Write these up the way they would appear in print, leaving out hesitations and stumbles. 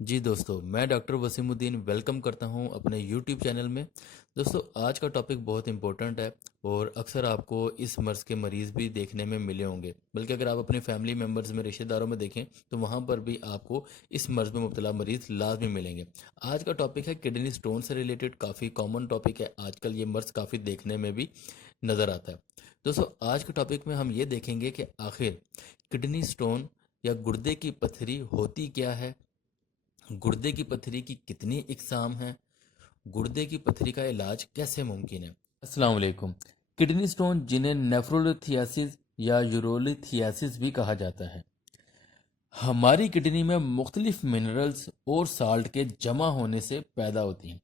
जी दोस्तों, मैं doctor Wasimuddin welcome करता हूं अपने यूट्यूब चैनल में। दोस्तों, आज का टॉपिक बहुत इम्पोर्टेंट है और अक्सर आपको इस मर्ज़ के मरीज़ भी देखने में मिले होंगे। बल्कि अगर आप अपने फैमिली मेम्बर्स में, रिश्तेदारों में देखें तो वहां पर भी आपको इस मर्ज़ में मुब्तला मरीज़ लाजमी मिलेंगे। आज का टॉपिक है किडनी स्टोन से रिलेटेड, काफ़ी कॉमन टॉपिक है। आजकल ये मर्ज़ काफ़ी देखने में भी नज़र आता है। दोस्तों, आज के टॉपिक में हम ये देखेंगे कि आखिर किडनी स्टोन या गुर्दे की पथरी होती क्या है, गुर्दे की पथरी की कितनी इकसाम हैं, गुर्दे की पथरी का इलाज कैसे मुमकिन है। अस्सलाम वालेकुम। किडनी स्टोन, जिन्हें नेफ्रोलिथियासिस या यूरोलिथियासिस भी कहा जाता है, हमारी किडनी में मुख्तलिफ मिनरल्स और साल्ट के जमा होने से पैदा होती हैं।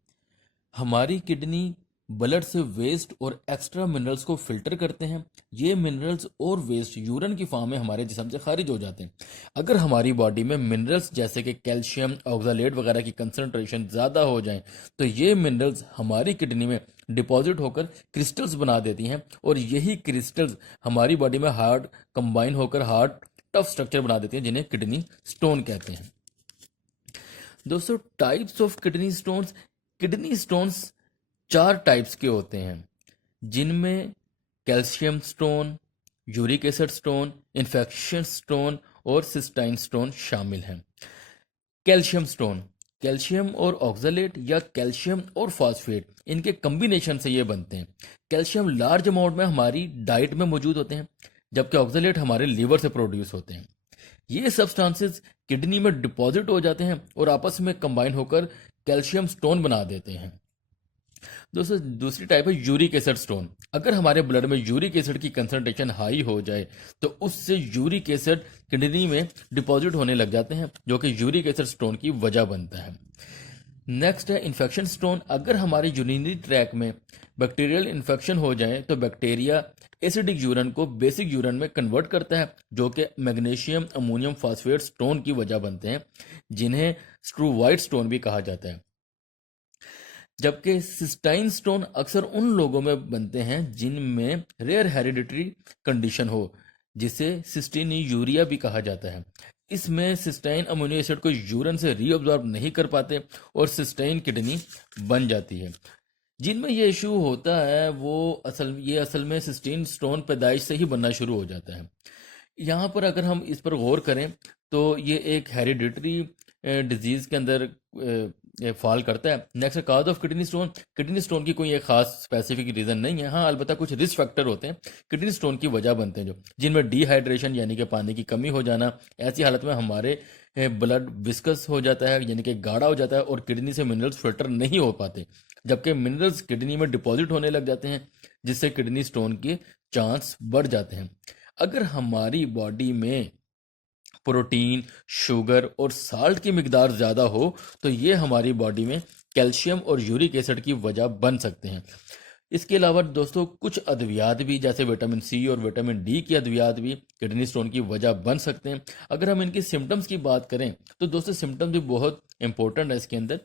हमारी किडनी ब्लड से वेस्ट और एक्स्ट्रा मिनरल्स को फिल्टर करते हैं। ये मिनरल्स और वेस्ट यूरिन की फॉर्म में हमारे जिस्म से खारिज हो जाते हैं। अगर हमारी बॉडी में मिनरल्स जैसे कि कैल्शियम, ऑक्सलेट वगैरह की कंसंट्रेशन ज़्यादा हो जाए तो ये मिनरल्स हमारी किडनी में डिपॉजिट होकर क्रिस्टल्स बना देती हैं और यही क्रिस्टल्स हमारी बॉडी में हार्ड कंबाइन होकर हार्ड टफ स्ट्रक्चर बना देती हैं, जिन्हें किडनी स्टोन कहते हैं। दोस्तों, टाइप्स ऑफ किडनी स्टोन्स चार टाइप्स के होते हैं, जिनमें calcium stone, uric acid stone, infection stone और सिस्टाइन स्टोन शामिल हैं। कैल्शियम स्टोन, कैल्शियम और ऑक्सलेट या कैल्शियम और फॉस्फेट, इनके कम्बिनेशन से ये बनते हैं। कैल्शियम लार्ज अमाउंट में हमारी डाइट में मौजूद होते हैं, जबकि ऑक्सलेट हमारे लीवर से प्रोड्यूस होते हैं। ये सब्सटेंसेस किडनी में डिपॉजिट हो जाते हैं और आपस में कंबाइन होकर कैल्शियम स्टोन बना देते हैं। दोस्तों, दूसरी टाइप है यूरिक एसिड स्टोन। अगर हमारे ब्लड में यूरिक एसिड की कंसंट्रेशन हाई हो जाए तो उससे यूरिक एसिड किडनी में डिपॉजिट होने लग जाते हैं, जो कि यूरिक एसिड स्टोन की वजह बनता है। नेक्स्ट है इन्फेक्शन स्टोन। अगर हमारे यूरिनरी ट्रैक में बैक्टीरियल इन्फेक्शन हो जाए तो बैक्टीरिया एसिडिक यूरिन को बेसिक यूरिन में कन्वर्ट करता है, जो कि मैग्नीशियम अमोनियम फॉस्फेट स्टोन की वजह बनते हैं, जिन्हें स्ट्रू वाइट स्टोन भी कहा जाता है। जबकि सिस्टाइन स्टोन अक्सर उन लोगों में बनते हैं जिनमें रेयर हेरिडिटरी कंडीशन हो, जिसे सिस्टीनी यूरिया भी कहा जाता है। इसमें सिस्टाइन अमीनो एसिड को यूरिन से रीअब्जॉर्ब नहीं कर पाते और सिस्टाइन किडनी बन जाती है। जिनमें ये इशू होता है वो असल में सिस्टीन स्टोन पैदाइश से ही बनना शुरू हो जाता है। यहाँ पर अगर हम इस पर गौर करें तो ये एक हेरिडिटरी डिजीज के अंदर फॉल करता है। Next, cause of kidney stone की कोई एक खास स्पेसिफिक रीजन नहीं है। हाँ, अलबत्ता कुछ रिस्क फैक्टर होते हैं किडनी स्टोन की वजह बनते हैं, जो जिनमें डिहाइड्रेशन यानी कि पानी की कमी हो जाना। ऐसी हालत में हमारे ब्लड विस्कस हो जाता है, यानी कि गाढ़ा हो जाता है और किडनी से मिनरल्स फिल्टर नहीं हो पाते, जबकि मिनरल्स किडनी में डिपॉजिट होने लग जाते हैं, जिससे किडनी स्टोन के चांस बढ़ जाते हैं। अगर हमारी बॉडी में प्रोटीन, शुगर और साल्ट की मिकदार ज़्यादा हो तो ये हमारी बॉडी में कैल्शियम और यूरिक एसिड की वजह बन सकते हैं। इसके अलावा दोस्तों, कुछ अद्वियात भी जैसे विटामिन सी और विटामिन डी की अद्वियात भी किडनी स्टोन की वजह बन सकते हैं। अगर हम इनकी सिम्टम्स की बात करें तो दोस्तों, सिम्टम्स भी बहुत इंपॉर्टेंट है इसके अंदर।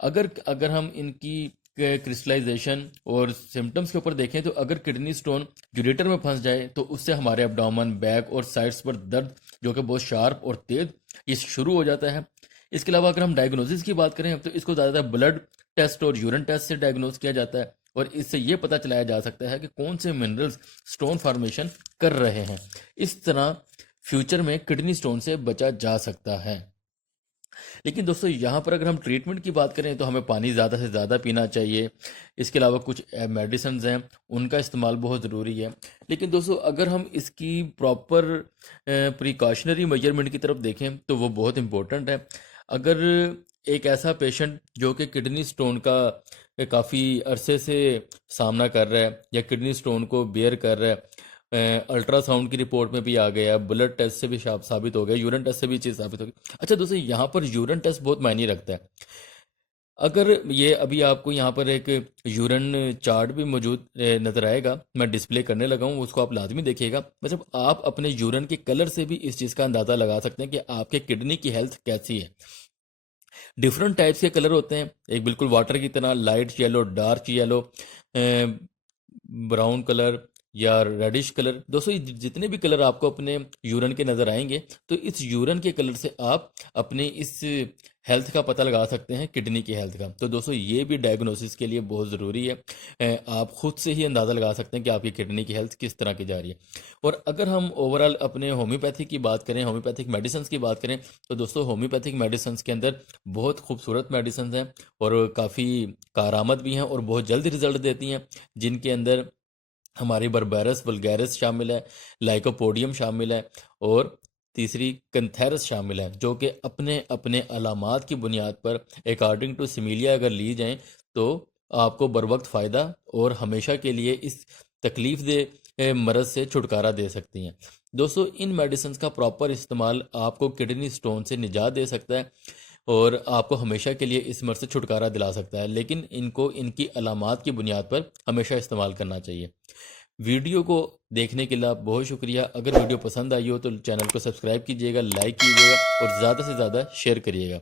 अगर अगर हम इनकी क्रिस्टलाइजेशन और सिम्टम्स के ऊपर देखें तो अगर किडनी स्टोन यूरेटर में फंस जाए तो उससे हमारे एब्डोमेन, बैक और साइड्स पर दर्द, जो कि बहुत शार्प और तेज, ये शुरू हो जाता है। इसके अलावा अगर हम डायग्नोसिस की बात करें तो इसको ज़्यादातर ब्लड टेस्ट और यूरिन टेस्ट से डायग्नोस किया जाता है और इससे ये पता चलाया जा सकता है कि कौन से मिनरल्स स्टोन फॉर्मेशन कर रहे हैं। इस तरह फ्यूचर में किडनी स्टोन से बचा जा सकता है। लेकिन दोस्तों, यहाँ पर अगर हम ट्रीटमेंट की बात करें तो हमें पानी ज़्यादा से ज़्यादा पीना चाहिए। इसके अलावा कुछ मेडिसिन हैं, उनका इस्तेमाल बहुत ज़रूरी है। लेकिन दोस्तों, अगर हम इसकी प्रॉपर प्रिकॉशनरी मेजरमेंट की तरफ देखें तो वो बहुत इंपॉर्टेंट है। अगर एक ऐसा पेशेंट जो कि किडनी स्टोन का काफ़ी अरसे से सामना कर रहा है या किडनी स्टोन को बेयर कर रहा है, अल्ट्रासाउंड की रिपोर्ट में भी आ गया, ब्लड टेस्ट से भी साबित हो गया, यूरिन टेस्ट से भी चीज़ साबित हो गई। अच्छा दोस्तों, यहाँ पर यूरिन टेस्ट बहुत मायने रखता है। अगर ये अभी आपको यहाँ पर एक यूरिन चार्ट भी मौजूद नज़र आएगा, मैं डिस्प्ले करने लगा हूँ, उसको आप लाजमी देखिएगा। मतलब आप अपने यूरिन के कलर से भी इस चीज़ का अंदाज़ा लगा सकते हैं कि आपके किडनी की हेल्थ कैसी है। डिफरेंट टाइप्स के कलर होते हैं, एक बिल्कुल वाटर की तरह, light yellow, dark yellow, brown colour या रेडिश कलर। दोस्तों, ये जितने भी कलर आपको अपने यूरिन के नज़र आएंगे तो इस यूरिन के कलर से आप अपने इस हेल्थ का पता लगा सकते हैं, किडनी की हेल्थ का। तो दोस्तों ये भी डायग्नोसिस के लिए बहुत ज़रूरी है। आप खुद से ही अंदाज़ा लगा सकते हैं कि आपकी किडनी की हेल्थ किस तरह की जा रही है। और अगर हम ओवरऑल अपने होम्योपैथी की बात करें, होम्योपैथिक मेडिसिन की बात करें, तो दोस्तों होम्योपैथिक मेडिसिन के अंदर बहुत खूबसूरत मेडिसिन हैं और काफ़ी कारआमद भी हैं और बहुत जल्द रिजल्ट देती हैं, जिनके अंदर हमारी बर्बेरस वल्गैरिस शामिल है, लाइकोपोडियम शामिल है और तीसरी कंथेरस शामिल है, जो कि अपने अपने अलामात की बुनियाद पर अकॉर्डिंग टू सिमिलिया अगर ली जाएं तो आपको बर वक्त फ़ायदा और हमेशा के लिए इस तकलीफ दे मरज़ से छुटकारा दे सकती हैं। दोस्तों इन मेडिसिन का प्रॉपर इस्तेमाल आपको किडनी स्टोन से निजात दे सकता है और आपको हमेशा के लिए इस मर्ज से छुटकारा दिला सकता है, लेकिन इनको इनकी अलामात की बुनियाद पर हमेशा इस्तेमाल करना चाहिए। वीडियो को देखने के लिए आप बहुत शुक्रिया। अगर वीडियो पसंद आई हो तो चैनल को सब्सक्राइब कीजिएगा, लाइक कीजिएगा और ज़्यादा से ज़्यादा शेयर करिएगा।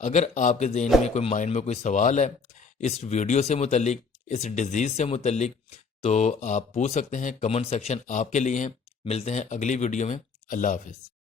अगर आपके ज़हन में कोई माइंड में कोई सवाल है इस वीडियो से मुतल्लिक, इस डिज़ीज़ से मुतल्लिक, तो आप पूछ सकते हैं। कमेंट सेक्शन आपके लिए है। मिलते हैं अगली वीडियो में। अल्लाह हाफिज़।